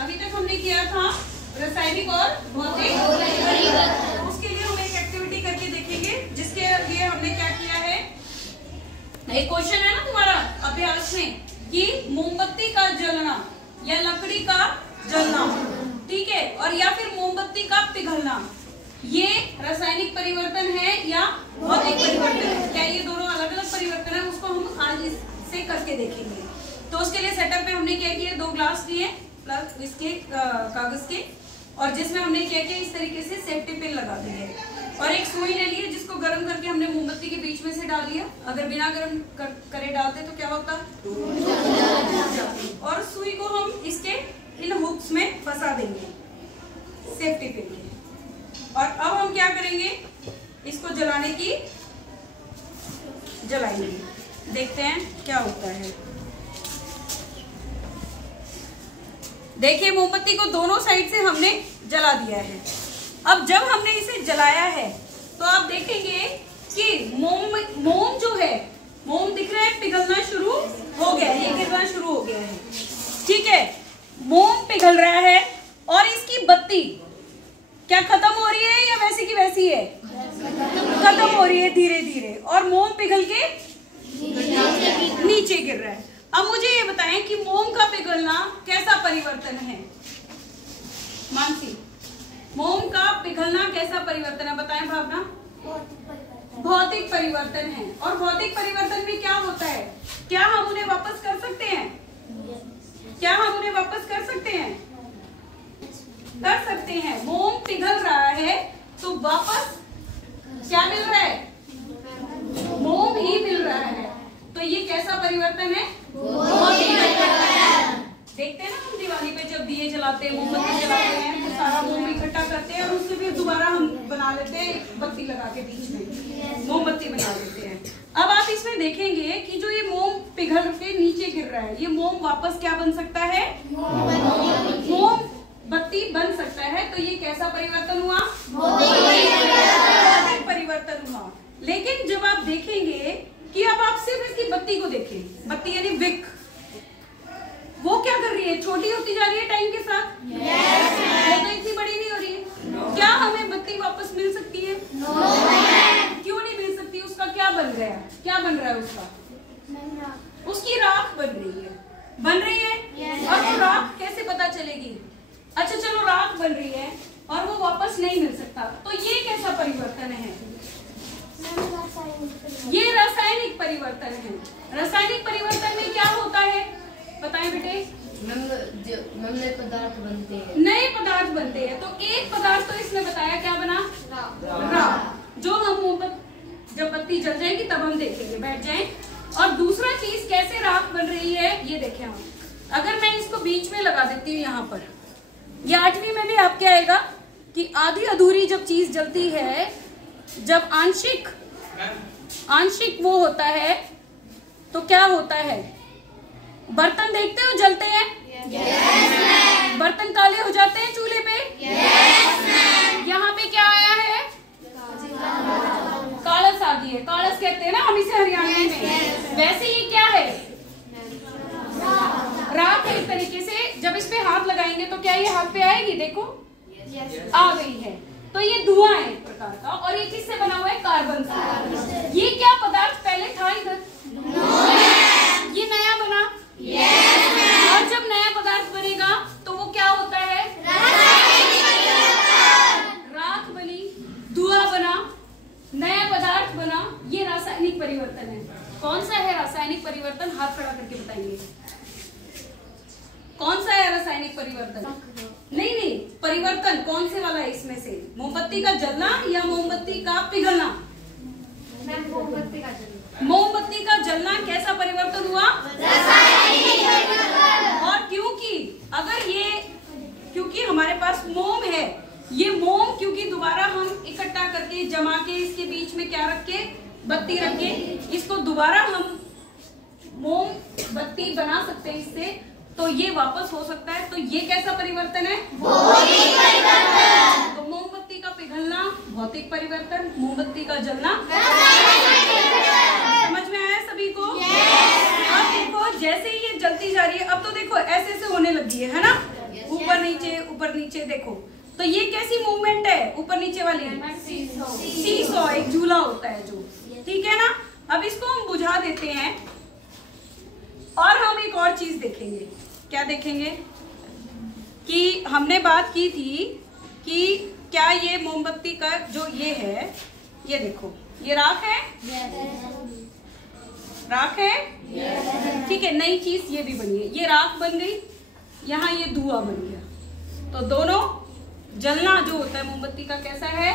अभी तक हमने किया था रासायनिक और भौतिक। उसके लिए हम एक एक्टिविटी करके देखेंगे, जिसके लिए हमने क्या किया है, एक क्वेश्चन है ना तुम्हारा अभ्यास में कि मोमबत्ती का जलना या लकड़ी का जलना, ठीक है, और या फिर मोमबत्ती का पिघलना, ये रासायनिक परिवर्तन है या भौतिक परिवर्तन है? क्या ये दोनों अलग अलग परिवर्तन है? उसको हम आज इससे करके देखेंगे। तो उसके लिए सेटअप में हमने क्या किया, 2 ग्लास लिए प्लस इसके कागज के, और जिसमें हमने क्या किया, इस तरीके से सेफ्टी पिन लगा दी है, और एक सुई ले ली है जिसको गर्म करके हमने मोमबत्ती के बीच में से डाल दिया। अगर बिना गर्म करे डालते तो क्या होता, और सुई को हम इसके इन हुक्स में फंसा देंगे सेफ्टी पिन के। और अब हम क्या करेंगे, इसको जलाने की जलाएंगे, देखते हैं क्या होता है। देखिए मोमबत्ती को दोनों साइड से हमने जला दिया है। अब जब हमने इसे जलाया है तो आप देखेंगे कि मोम जो है, मोम दिख रहा है पिघलना शुरू हो गया है, ये गिरना शुरू हो गया है, ठीक है। मोम पिघल रहा है और इसकी बत्ती क्या खत्म हो रही है या वैसी की वैसी है? खत्म हो रही है धीरे धीरे, और मोम पिघल के नीचे गिर रहा है। अब मुझे ये बताएं कि मोम का पिघलना कैसा परिवर्तन है? मानसी, मोम का पिघलना कैसा परिवर्तन है, बताएं भावना? भौतिक परिवर्तन है। और भौतिक परिवर्तन में क्या होता है, क्या हम उन्हें वापस कर सकते हैं? क्या हम उन्हें वापस कर सकते हैं? कर सकते हैं। मोम पिघल रहा है तो वापस क्या मिल रहा है? मोम ही मिल रहा है। तो ये कैसा परिवर्तन है? देखते हैं ना हम दिवाली पे जब दिए जलाते हैं, मोमबत्ती जलाते हैं, तो सारा मोम इकट्ठा करते हैं और उससे फिर दोबारा हम बना लेते हैं बत्ती लगा के बीच में मोमबत्ती बना लेते हैं। अब आप इसमें देखेंगे कि जो ये मोम पिघल के नीचे गिर रहा है, ये मोम वापस क्या बन सकता है? मोम बत्ती बन सकता है। तो ये कैसा परिवर्तन हुआ? भौतिक परिवर्तन हुआ। लेकिन जब आप देखेंगे कि अब आप सिर्फ इसकी बत्ती को देखें, बत्ती यानी विक, वो क्या कर रही है? छोटी होती जा रही है टाइम के साथ। वो तो इतनी बड़ी नहीं हो रही है। क्या हमें बत्ती वापस मिल सकती है? क्यों नहीं मिल सकती? उसका क्या बन गया? क्या बन रहा है उसका? उसकी राख बन रही है। बन रही है। और वो राख कैसे पता चलेगी? अच्छा चलो, राख बन रही है और वो वापस नहीं मिल सकता, तो ये कैसा परिवर्तन है? ये रासायनिक परिवर्तन है। रासायनिक परिवर्तन में क्या होता है बताएं बेटे? नए पदार्थ बनते हैं। नए पदार्थ बनते हैं। तो एक पदार्थ तो इसने बताया क्या बना? राख। जो हम जब बत्ती जल जाएगी तब हम देखेंगे, बैठ जाएं। और दूसरा चीज कैसे राख बन रही है ये देखें हम। अगर मैं इसको बीच में लगा देती हूँ यहाँ पर, ये 8वीं में भी आपके आएगा कि आधी अधूरी जब चीज जलती है, जब आंशिक वो होता है तो क्या होता है? बर्तन देखते हो जलते हैं? yes, बर्तन काले हो जाते हैं चूल्हे पे? yes, यहाँ पे क्या आया है? कालस आ गई है। कालस कहते हैं ना हम इसे हरियाणवी में। yes, वैसे ये क्या है? राख है। इस तरीके से जब इस पे हाथ लगाएंगे तो क्या ये हाथ पे आएगी? देखो yes, आ गई है। तो ये धुआं है एक प्रकार का, और ये किससे बना हुआ है? कार्बन से। ये क्या पदार्थ पहले था इधर? ये नया बना। और जब नया पदार्थ बनेगा तो वो क्या होता है? राख बनी, धुआं बना, नया पदार्थ बना। ये रासायनिक परिवर्तन है। कौन सा है रासायनिक परिवर्तन? हाथ खड़ा करके बताइए, कौन सा है रासायनिक परिवर्तन? नहीं, परिवर्तन कौन से वाला है इसमें से? मोमबत्ती का जलना या मोमबत्ती का पिघलना? मोमबत्ती का जलना। मोमबत्ती का जलना कैसा परिवर्तन हुआ? और क्योंकि हमारे पास मोम है, ये मोम क्योंकि दोबारा हम इकट्ठा करके जमा के इसके बीच में क्या रख के? बत्ती रख के इसको दोबारा हम मोम बत्ती बना सकते हैं इससे, तो ये वापस हो सकता है। तो ये कैसा परिवर्तन है? भौतिक परिवर्तन। तो मोमबत्ती का पिघलना भौतिक परिवर्तन, मोमबत्ती का जलना। समझ में आया सभी को? अब देखो जैसे ही ये जलती जा रही है, अब तो देखो ऐसे ऐसे होने लगी है ना, ऊपर नीचे देखो, तो ये कैसी मूवमेंट है ऊपर नीचे वाली? सीसॉ, एक झूला होता है जो, ठीक है ना। अब इसको हम बुझा देते हैं और हम एक और चीज देखेंगे। क्या देखेंगे? कि हमने बात की थी कि क्या ये मोमबत्ती का जो ये है, ये देखो, ये राख है, राख है, ठीक है। नई चीज ये भी बनी है, ये राख बन गई, यहाँ ये धुआं बन गया। तो दोनों जलना जो होता है मोमबत्ती का कैसा है?